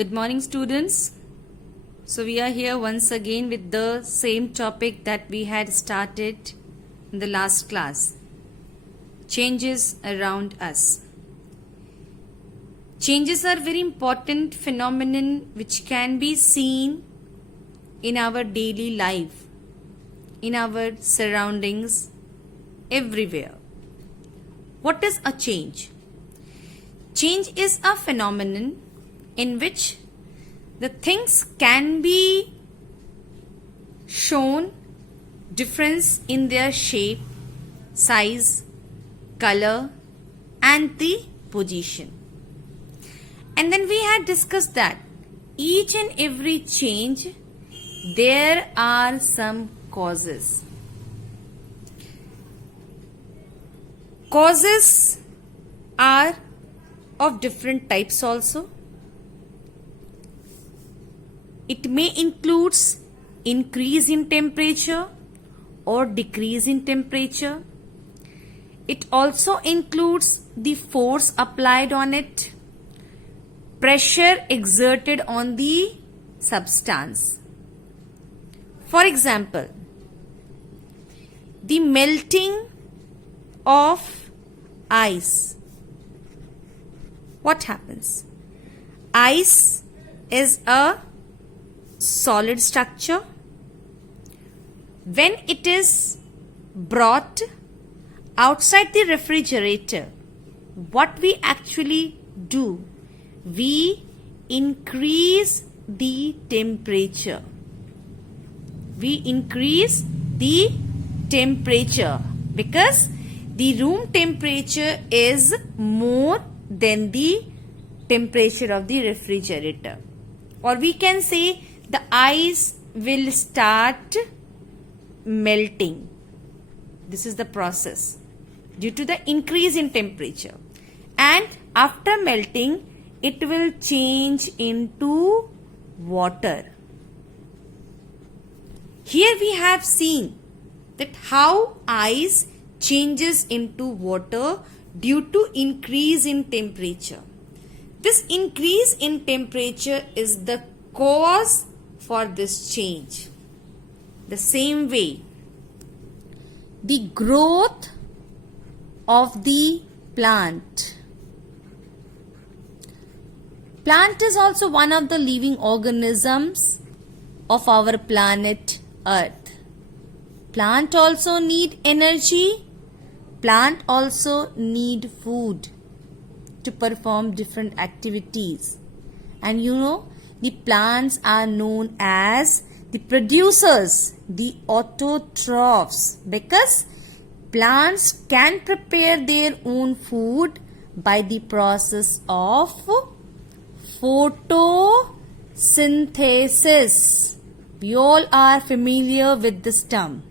Good morning, students. So we are here once again with the same topic that we had started in the last class. Changes around us. Changes are very important phenomenon which can be seen in our daily life, in our surroundings, everywhere. What is a change? Change is a phenomenon in which the things can be shown difference in their shape, size, color and the position. And then we had discussed that each and every change there are some causes. Causes are of different types also. It may include increase in temperature or decrease in temperature. It also includes the force applied on it, pressure exerted on the substance. For example, the melting of ice. What happens? Ice is a solid structure. When it is brought outside the refrigerator, what we actually do? We increase the temperature. We increase the temperature because the room temperature is more than the temperature of the refrigerator. Or we can say the ice will start melting. This is the process due to the increase in temperature. And after melting, it will change into water. Here we have seen that how ice changes into water due to increase in temperature. This increase in temperature is the cause for this change. The same way, the growth of the plant. Plant is also one of the living organisms of our planet Earth. Plant also need energy. Plant also need food to perform different activities. And you know, the plants are known as the producers, the autotrophs, because plants can prepare their own food by the process of photosynthesis. We all are familiar with this term.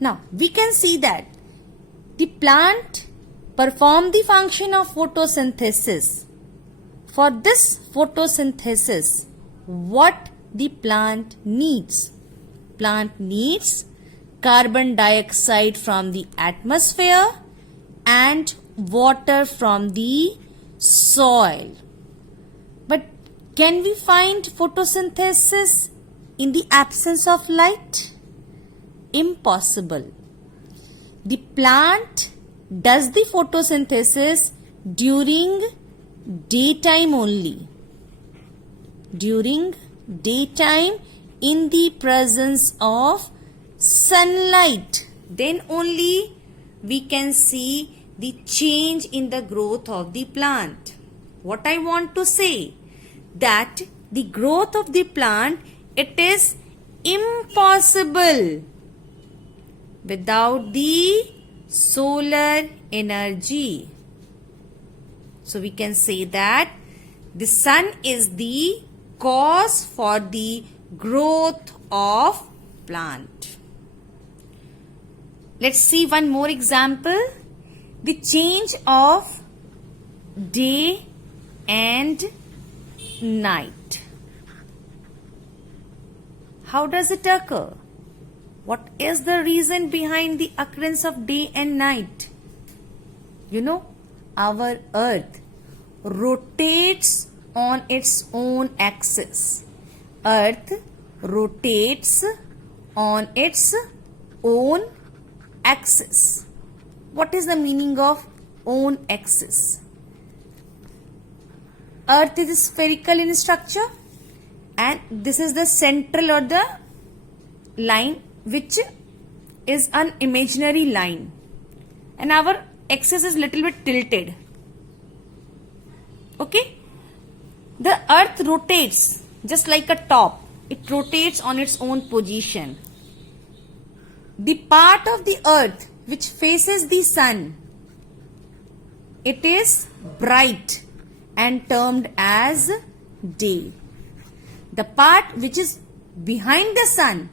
Now, we can see that the plant perform the function of photosynthesis. For this photosynthesis, what the plant needs? Plant needs carbon dioxide from the atmosphere and water from the soil. But can we find photosynthesis in the absence of light? Impossible. The plant does the photosynthesis during daytime only. During daytime, in the presence of sunlight, then only we can see the change in the growth of the plant. What I want to say, that the growth of the plant, it is impossible without the solar energy. So we can say that the sun is the cause for the growth of plant. Let's see one more example. The change of day and night. How does it occur? What is the reason behind the occurrence of day and night? You know, our earth rotates on its own axis. Earth rotates on its own axis. What is the meaning of own axis? Earth is spherical in structure, and this is the central or the line which is an imaginary line, and our axis is little bit tilted. Okay, the earth rotates just like a top. It rotates on its own position. The part of the earth which faces the sun, it is bright and termed as day. The part which is behind the sun,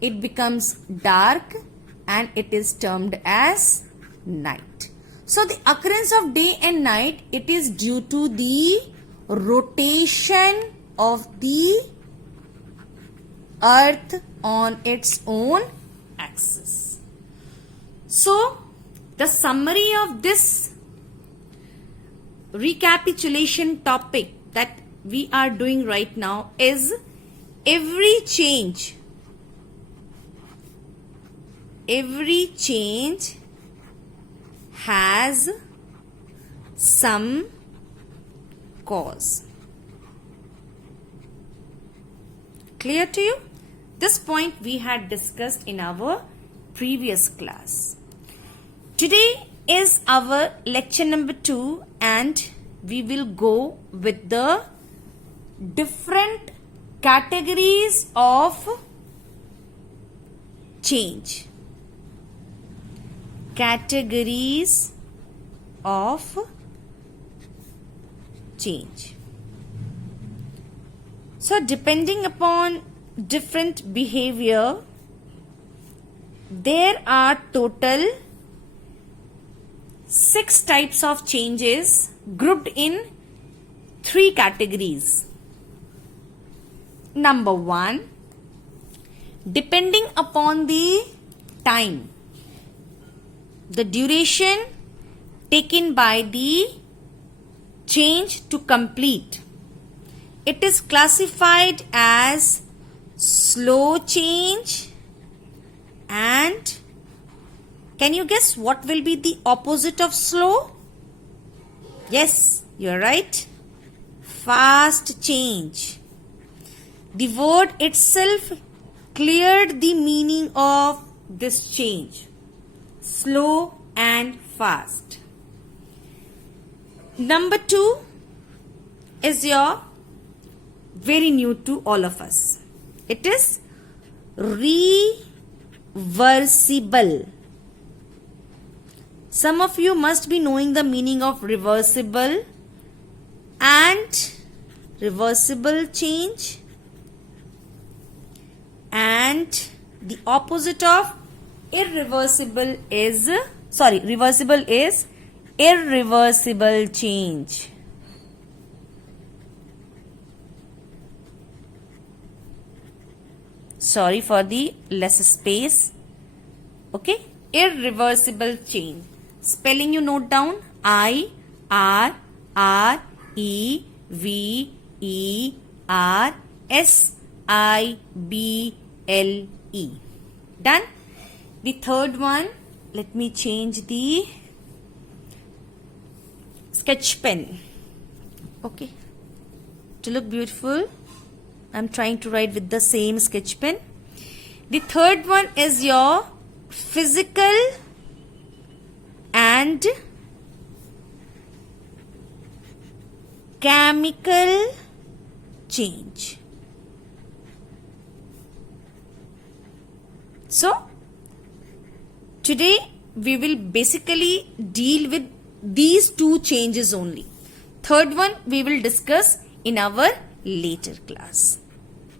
it becomes dark and it is termed as night. So the occurrence of day and night, it is due to the rotation of the earth on its own axis. So the summary of this recapitulation topic that we are doing right now is every change has some cause. Clear to you? This point we had discussed in our previous class. Today is our lecture number 2, and we will go with the different categories of change. Categories of change. So depending upon different behavior, there are total 6 types of changes grouped in 3 categories. Number 1, depending upon the time, the duration taken by the change to complete, it is classified as slow change. And can you guess what will be the opposite of slow? Yes, you're right. Fast change. The word itself cleared the meaning of this change. Slow and fast. Number 2 is your very new to all of us. It is reversible. Some of you must be knowing the meaning of reversible and reversible change, and the opposite of reversible is irreversible change. Sorry for the less space. Okay, irreversible change. Spelling you note down: IRREVERSIBLE. Done. The third one, let me change the sketch pen. Okay, to look beautiful, I'm trying to write with the same sketch pen. The third one is your physical and chemical change. So today we will basically deal with these 2 changes only. Third one we will discuss in our later class.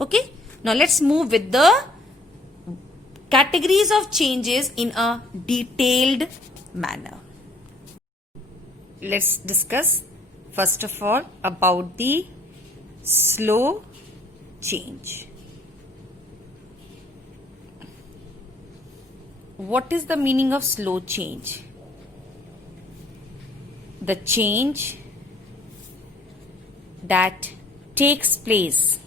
Okay, now let's move with the categories of changes in a detailed manner. Let's discuss first of all about the slow change. What is the meaning of slow change? The change that takes place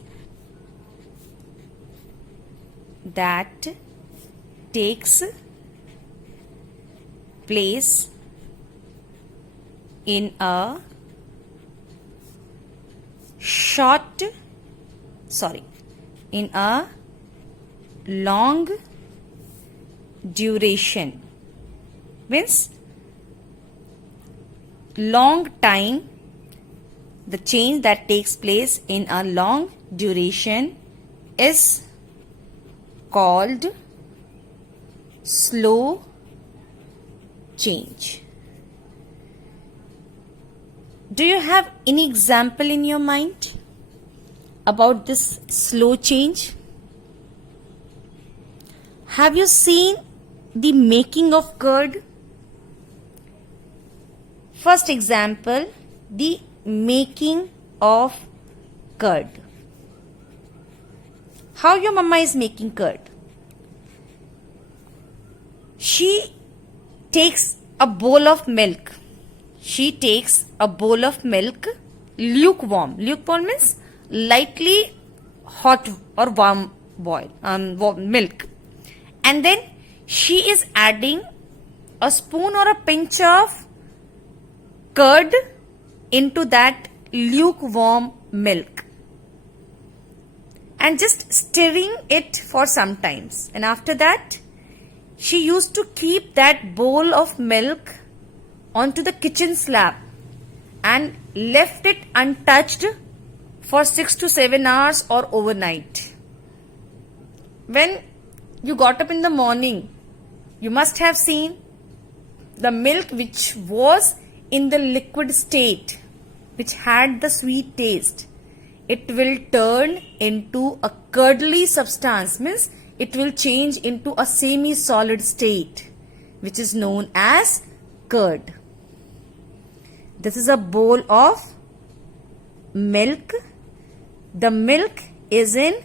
in a long duration. Means long time, the change that takes place in a long duration is called slow change. Do you have any example in your mind about this slow change? Have you seen the making of curd? First example, the making of curd. How your mama is making curd? She takes a bowl of milk. Lukewarm. Lukewarm means lightly hot or warm milk. And then she is adding a spoon or a pinch of curd into that lukewarm milk and just stirring it for some times. And after that, she used to keep that bowl of milk onto the kitchen slab and left it untouched for 6 to 7 hours or overnight. When you got up in the morning, you must have seen the milk which was in the liquid state, which had the sweet taste. It will turn into a curdly substance, means it will change into a semi-solid state, which is known as curd. This is a bowl of milk. The milk is in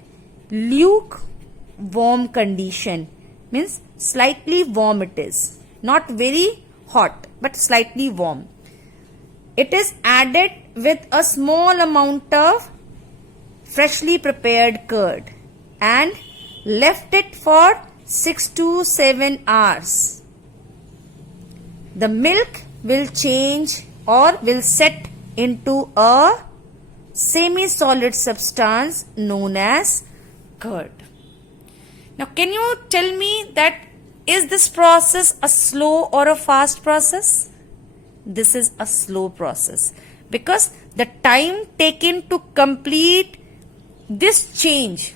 lukewarm condition, means slightly warm it is. Not very hot, but slightly warm. It is added with a small amount of freshly prepared curd and left it for 6 to 7 hours. The milk will change or will set into a semi-solid substance known as curd. Now, can you tell me that is this process a slow or a fast process? This is a slow process because the time taken to complete this change,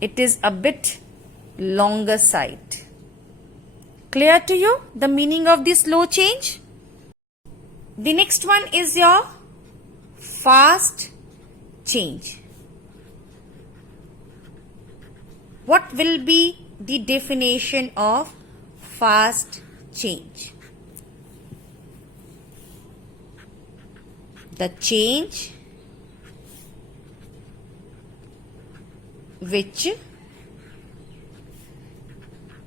it is a bit longer side. Clear to you the meaning of this slow change? The next one is your fast change. What will be the definition of fast change? The change which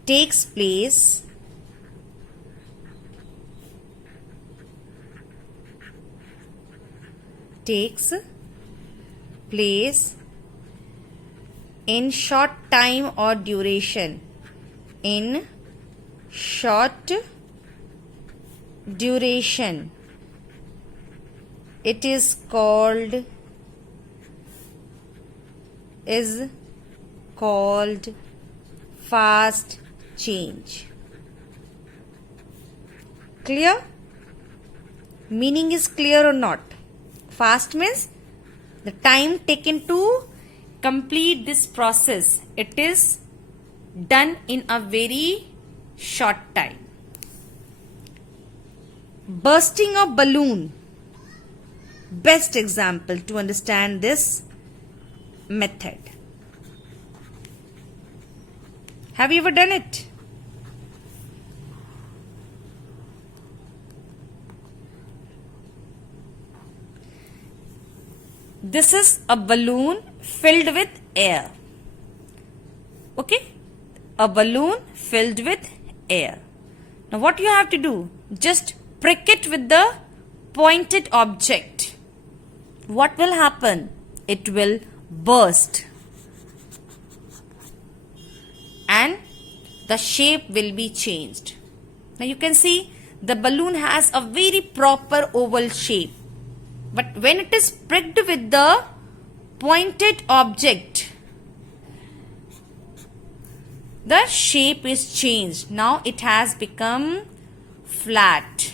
takes place in short time or duration. In short duration, it is called fast change. Clear? Meaning is clear or not? Fast means the time taken to complete this process. It is done in a very short time. Bursting of balloon. Best example to understand this method. Have you ever done it? This is a balloon filled with air. Okay? A balloon filled with air. Now what you have to do? Just prick it with the pointed object. what will happen? It will burst. And the shape will be changed. Now you can see the balloon has a very proper oval shape. But when it is pricked with the pointed object, the shape is changed. Now it has become flat.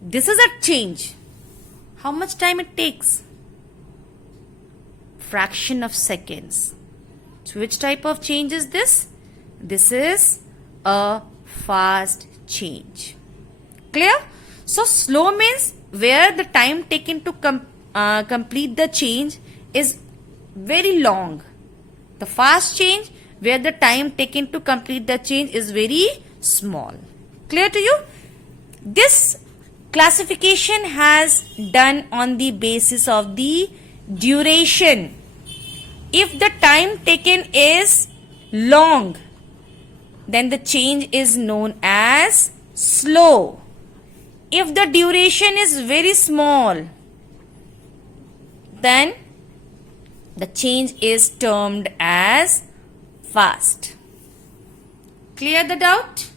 This is a change. How much time it takes? Fraction of seconds. So which type of change is this? This is a fast change. Clear? So slow means where the time taken to complete the change is very long. The fast change where the time taken to complete the change is very small. Clear to you? This classification has done on the basis of the duration. If the time taken is long, then the change is known as slow. If the duration is very small, then the change is termed as fast. Clear the doubt?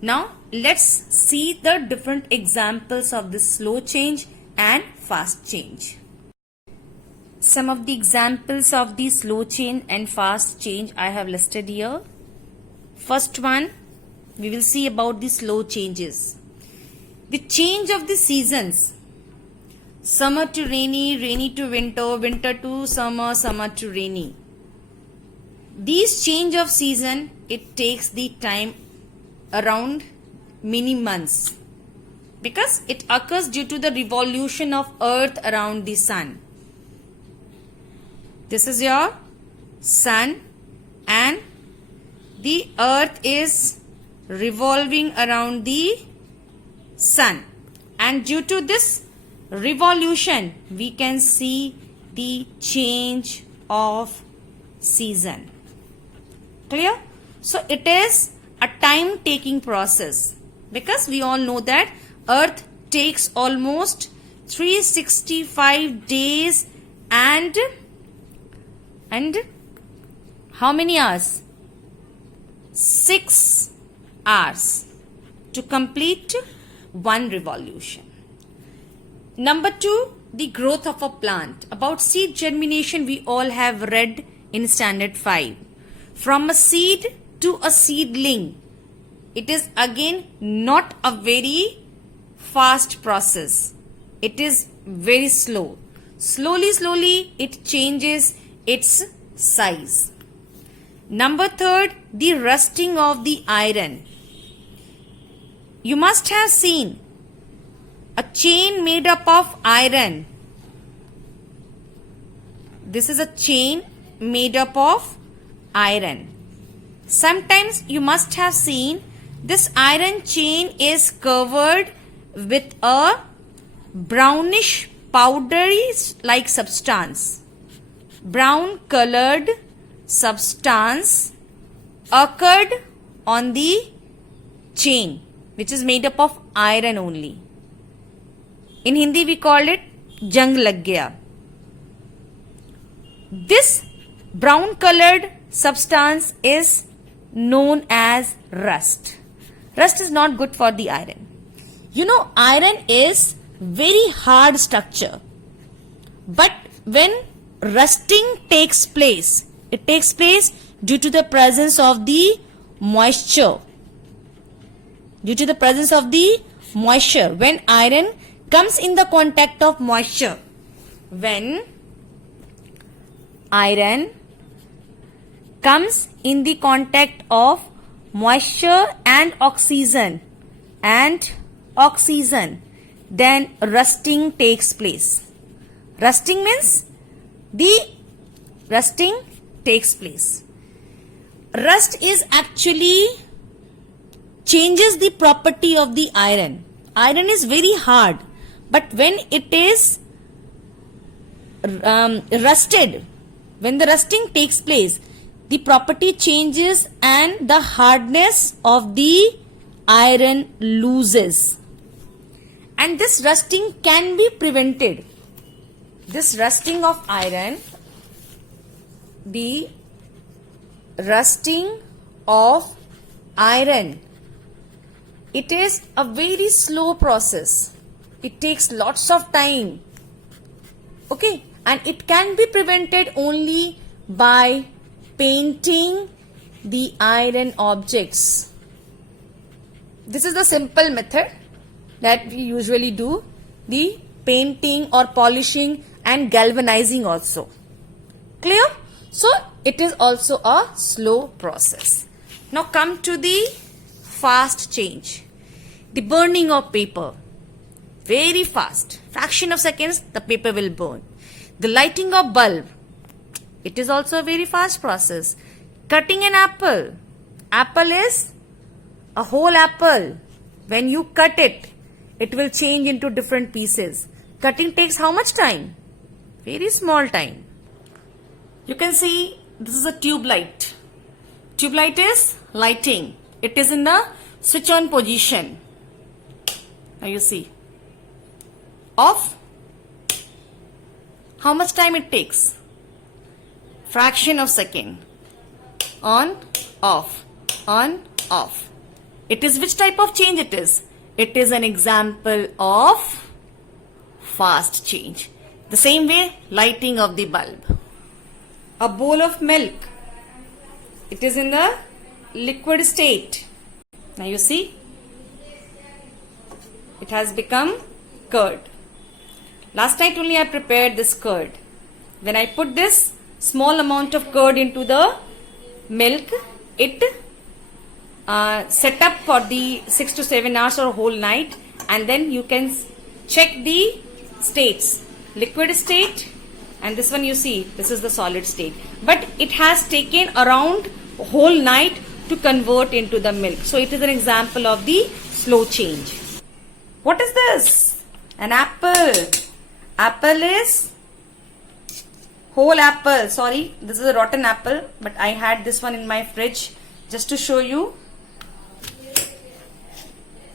Now let's see the different examples of this slow change and fast change. Some of the examples of the slow change and fast change I have listed here. First one, we will see about the slow changes. The change of the seasons. Summer to rainy, rainy to winter, winter to summer, summer to rainy. These change of season, it takes the time around many months because it occurs due to the revolution of earth around the sun. This is your sun and the earth is revolving around the sun, and due to this revolution we can see the change of season. Clear? So it is a time taking process because we all know that earth takes almost 365 days and how many hours? 6 hours to complete one revolution. Number 2, the growth of a plant. About seed germination we all have read in standard 5. From a seed to a seedling, it is again not a very fast process. It is very slow. Slowly it changes its size. Number 3, the rusting of the iron. You must have seen a chain made up of iron. This is a chain made up of iron. Sometimes you must have seen this iron chain is covered with a brownish powdery like substance. Brown colored substance occurred on the chain which is made up of iron only. In Hindi we call it jung lag gaya. This brown colored substance is known as rust. Rust is not good for the iron. You know, iron is very hard structure, but when rusting takes place, it takes place due to the presence of the moisture. Due to the presence of the moisture, when iron comes in the contact of moisture, when iron comes in the contact of moisture and oxygen, then rusting takes place. Rusting means the rusting takes place. Rust is actually changes the property of the iron. Iron is very hard, but when it is rusted, when the rusting takes place, the property changes and the hardness of the iron loses. And this rusting can be prevented. This rusting of iron, the rusting of iron, it is a very slow process. It takes lots of time. Okay, and it can be prevented only by painting the iron objects. This is the simple method that we usually do, the painting or polishing and galvanizing also. Clear? So it is also a slow process. Now come to the fast change. The burning of paper. Very fast. Fraction of seconds the paper will burn. The lighting of bulb. It is also a very fast process. Cutting an apple. Apple is a whole apple. When you cut it, it will change into different pieces. Cutting takes how much time? Very small time. You can see this is a tube light. Tube light is lighting. It is in the switch on position. Now you see. Off. How much time it takes? Fraction of second. On, off, on, off. It is which type of change it is? It is an example of fast change. The same way, lighting of the bulb. A bowl of milk. It is in the liquid state. Now you see, it has become curd. Last night only I prepared this curd. When I put this small amount of curd into the milk, it set up for the 6 to 7 hours or whole night, and then you can check the states. Liquid state, and this one you see, this is the solid state. But it has taken around whole night to convert into the milk. So it is an example of the slow change. What is this? An apple. Apple is whole apple. Sorry, this is a rotten apple, but I had this one in my fridge just to show you.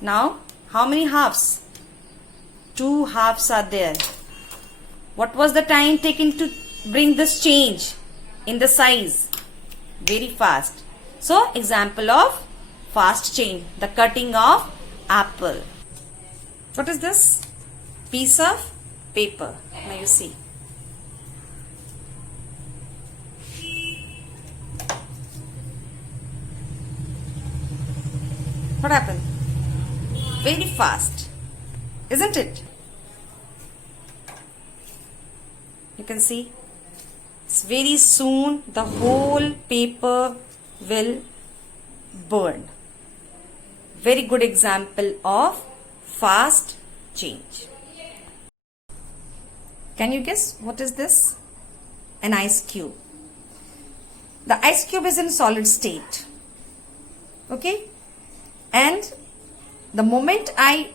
Now, how many halves? 2 halves are there. What was the time taken to bring this change in the size? Very fast. So, example of fast change, the cutting of apple. What is this? Piece of paper. Now you see. What happened? Very fast, isn't it? You can see, it's very soon the whole paper will burn. Very good example of fast change. Can you guess what is this? An ice cube. The ice cube is in solid state. Okay? And the moment I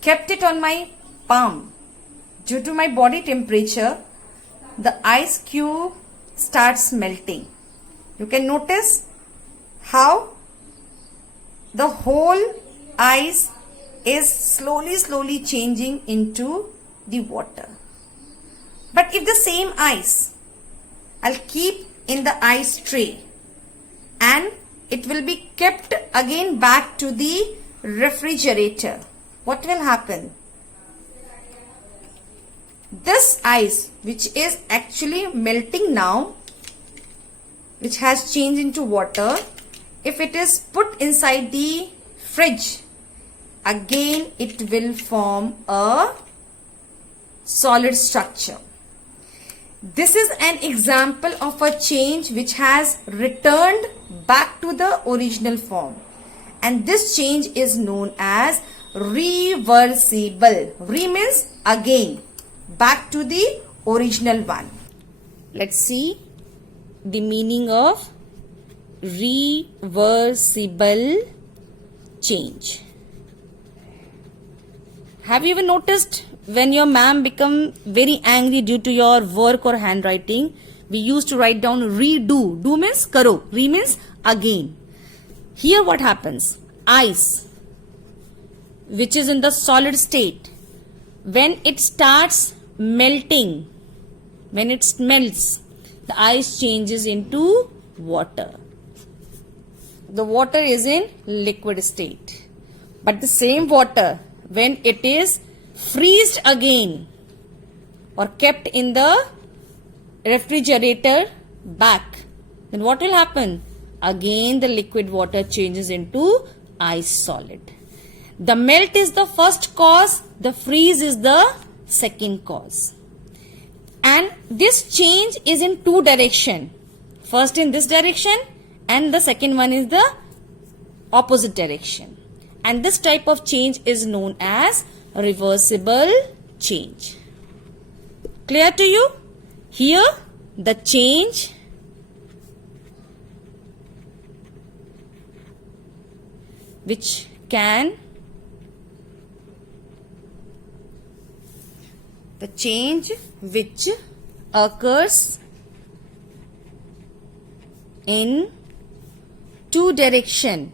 kept it on my palm, due to my body temperature, the ice cube starts melting. You can notice how the whole ice is slowly changing into the water. But if the same ice I'll keep in the ice tray and it will be kept again back to the refrigerator, what will happen? This ice, which is actually melting now, which has changed into water, if it is put inside the fridge, again it will form a solid structure. This is an example of a change which has returned back to the original form, and this change is known as reversible. Re means again, back to the original one. Let's see the meaning of reversible change. Have you ever noticed when your ma'am become very angry due to your work or handwriting, we used to write down redo. Do means karo. Re means again. Here what happens? Ice, which is in the solid state, when it starts melting, when it melts, the ice changes into water. The water is in liquid state. But the same water, when it is freezed again or kept in the refrigerator back, then what will happen? Again the liquid water changes into ice solid. The melt is the first cause, the freeze is the second cause. And this change is in two directions. First in this direction and the second one is the opposite direction. And this type of change is known as reversible change. Clear to you? Here the change which occurs in two direction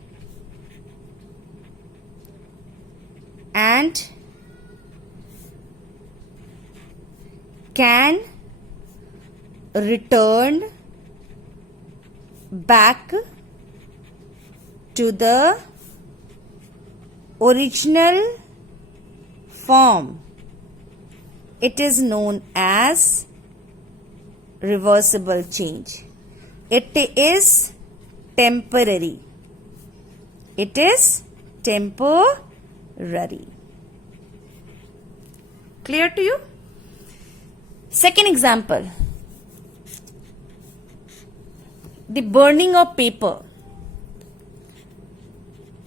and can return back to the original form, it is known as reversible change. It is temporary. It is temporary. Clear to you? Second example. The burning of paper.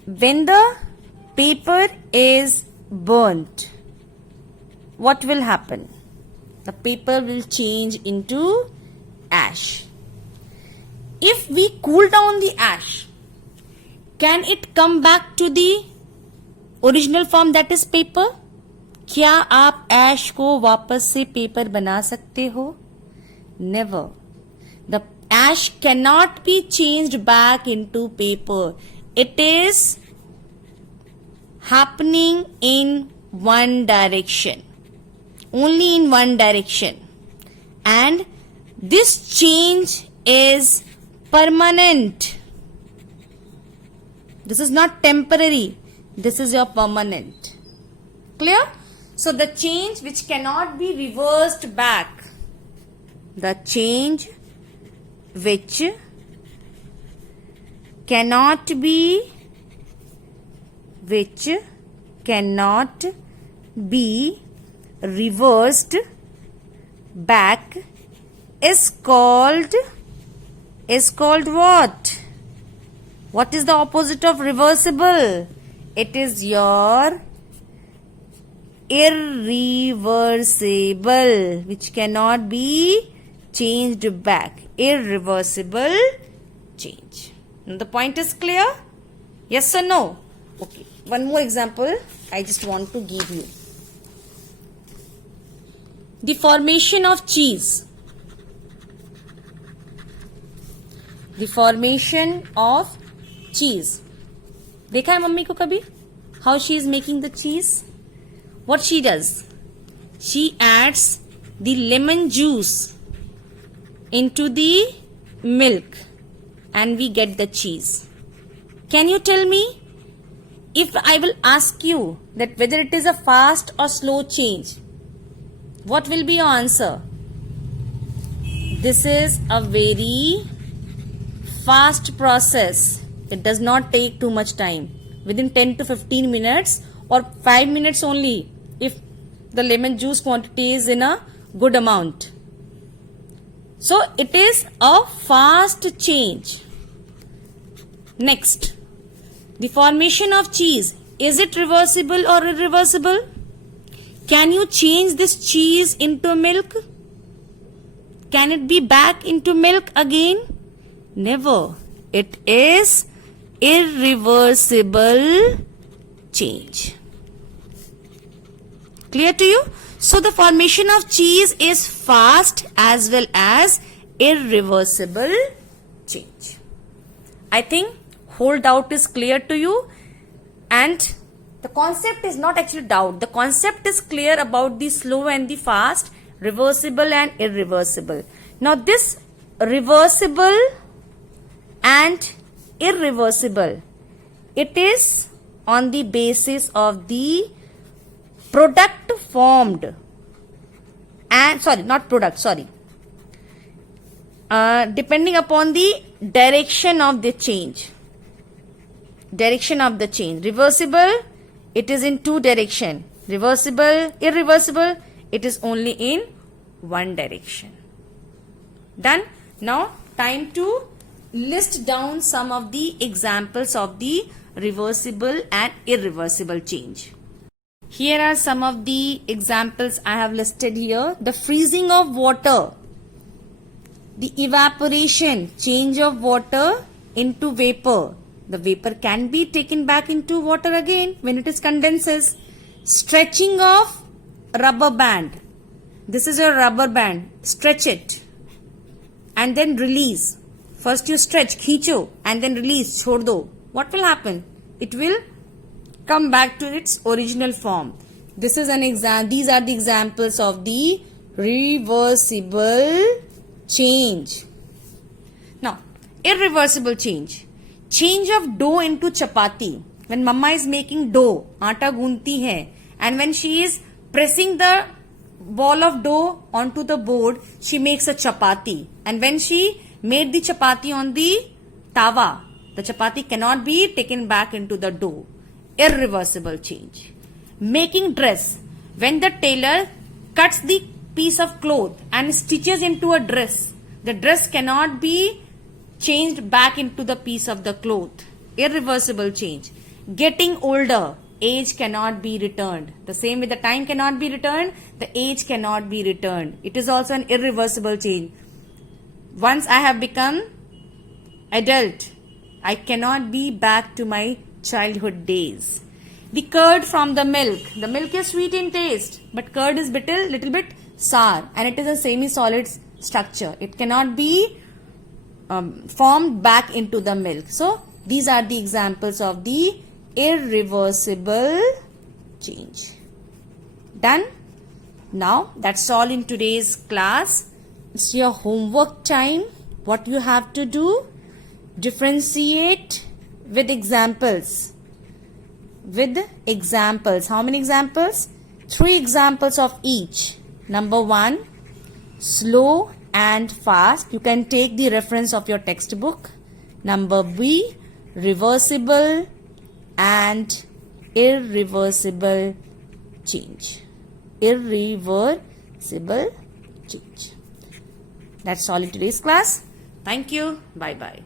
When the paper is burnt, what will happen? The paper will change into ash. If we cool down the ash, can it come back to the original form, that is paper? क्या आप ash को वापस से paper बना सकते हो? Never. The ash cannot be changed back into paper. It is happening in one direction, only in one direction, and this change is permanent. This is not temporary, this is your permanent. Clear? So the change which cannot be reversed back, the change which cannot be reversed back is called what? What is the opposite of reversible? It is your irreversible, which cannot be changed back. Irreversible change. Now the point is clear? Yes or no? Okay. One more example I just want to give you. The formation of cheese. The formation of cheese. देखा है mummy को कभी? How she is making the cheese? What she does? She adds the lemon juice into the milk and we get the cheese. Can you tell me? If I will ask you that whether it is a fast or slow change, what will be your answer? This is a very fast process. It does not take too much time. Within 10 to 15 minutes or 5 minutes only, if the lemon juice quantity is in a good amount. So it is a fast change. Next, the formation of cheese. Is it reversible or irreversible? Can you change this cheese into milk? Can it be back into milk again? Never. It is irreversible change. Clear to you? So the formation of cheese is fast as well as irreversible change. I think whole doubt is clear to you, and The concept is not actually doubt. The concept is clear about the slow and the fast, reversible and irreversible. Now this reversible and irreversible, it is on the basis of the product formed and depending upon the direction of the change. Reversible, it is in two direction. Irreversible, it is only in one direction. Done. Now time to list down some of the examples of the reversible and irreversible change. Here are some of the examples I have listed here. The freezing of water, the evaporation, change of water into vapor. The vapor can be taken back into water again when it is condenses. Stretching of rubber band. This is a rubber band. Stretch it and then release. First you stretch, खींचो, and then release, छोड़ दो. What will happen? It will come back to its original form. This is an example. These are the examples of the reversible change. Now, irreversible change. Change of dough into chapati. When mama is making dough, आटा गूंथती है, and when she is pressing the ball of dough onto the board, she makes a chapati. And when she made the chapati on the tawa, the chapati cannot be taken back into the dough. Irreversible change. Making dress. When the tailor cuts the piece of cloth and stitches into a dress, the dress cannot be changed back into the piece of the cloth. Irreversible change. Getting older. Age cannot be returned. The same way the time cannot be returned, the age cannot be returned. It is also an irreversible change. Once I have become adult, I cannot be back to my childhood days. The curd from the milk. The milk is sweet in taste, but curd is little bit sour, and it is a semi-solid structure. It cannot be formed back into the milk. So these are the examples of the irreversible change. Done? Now that's all in today's class. It's your homework time. What you have to do? Differentiate with examples. With examples. How many examples? 3 examples of each. Number 1, slow and fast. You can take the reference of your textbook. Number B, reversible and irreversible change. Irreversible change. That's all in today's class. Thank you. Bye-bye.